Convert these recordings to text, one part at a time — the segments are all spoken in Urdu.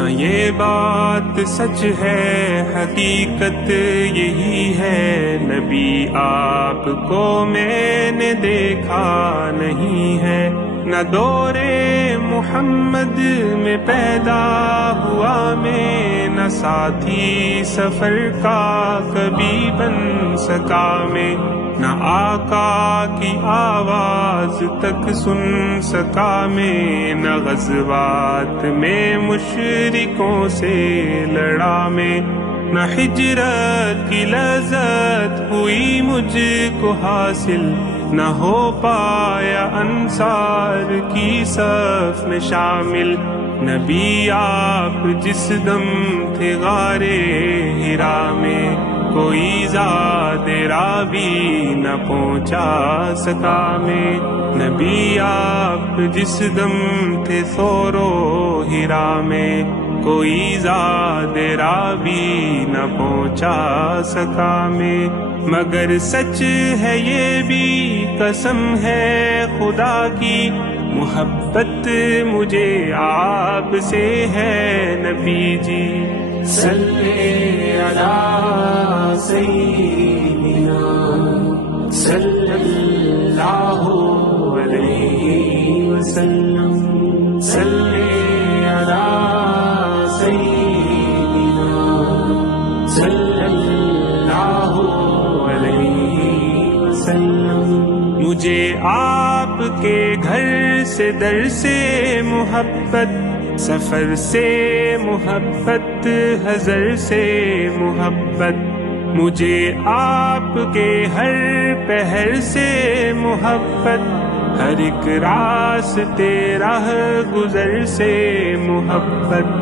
ہاں یہ بات سچ ہے، حقیقت یہی ہے، نبی آپ کو میں نے دیکھا نہیں ہے، نہ دور محمد میں پیدا ہوا میں، نہ ساتھی سفر کا کبھی بن سکا میں، نہ آقا کی آواز تک سن سکا میں، نہ غزوات میں مشرکوں سے لڑا میں، نہ ہجرت کی لذت ہوئی مجھ کو حاصل، نہ ہو پایا انصار کی صف میں شامل، نبی آپ جس دم تھے غار حرا میں، کوئی زاد رابی نہ پہنچا سکا میں، نبی آپ جس دم تھے ثور و حرا میں، کوئی زاد رابی نہ پہنچا سکا میں، مگر سچ ہے یہ بھی قسم ہے خدا کی، محبت مجھے آپ سے ہے نبی جی، صلی علی سیدنا صلی اللہ علیہ وسلم، صلی علی سیدنا صلی اللہ علیہ وسلم، مجھے آپ کے گھر سے در سے محبت، سفر سے محبت، حضر سے محبت، مجھے آپ کے ہر پہر سے محبت، ہر ایک راستے راہ گزر سے محبت،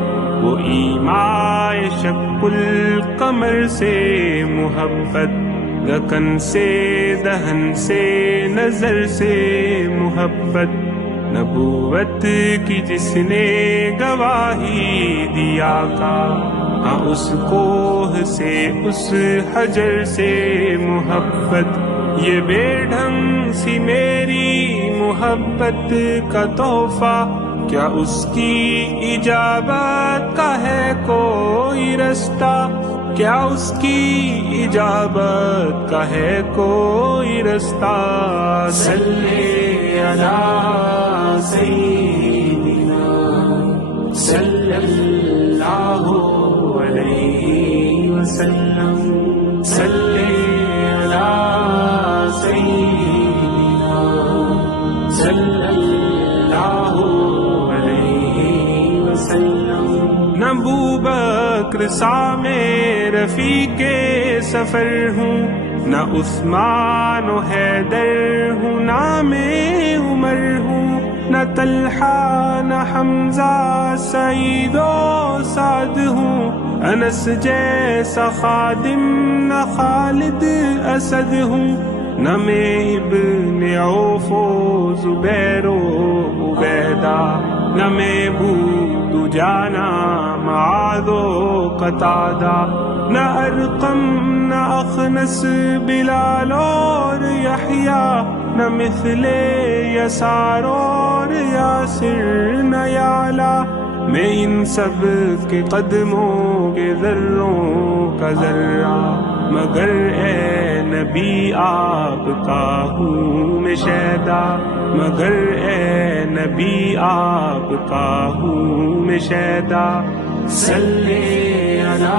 وہ ایمائے شق القمر سے محبت، دکن سے دہن سے نظر سے محبت، نبوت کی جس نے گواہی دیا کا، ہاں اس کوہ سے اس حجر سے محبت، یہ بے ڈھنگ سی میری محبت کا تحفہ، کیا اس کی اجابت کا ہے کوئی رستہ، کیا اس کی اجابت کا ہے کوئی رستہ، صلی علی سیدنا صلی اللہ علیہ وسلم، صلی علی سیدنا صلی اللہ علیہ وسلم، نہ ابوبکر سا میں رفیق سفر ہوں، نہ عثمان و حیدر ہوں، نہ میں عمر ہوں، نہ طلحہ نہ حمزہ سعید و سعد ہوں، انس جیسا خادم نہ خالد اسد ہوں، نہ میں ابن عوف و زبیر و عبیدہ، نہ میں بود جانا معاذ و قتادہ، نہ ارقم نہ اخنس بلال اور یحییٰ، نہ مثل یسار اور یاسر نہ یعلا، میں ان سب کے قدموں کے ذروں کا ذرہ، مگر اے نبی آپ کا ہوں میں شیدا، مگر اے نبی آپ کا ہوں میں شیدا، صلی علی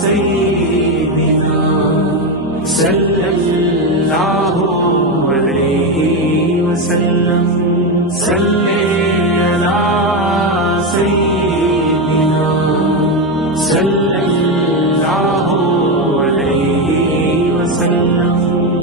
سیدنا صلی اللہ علیہ وسلم، صلی علی سیدنا صلی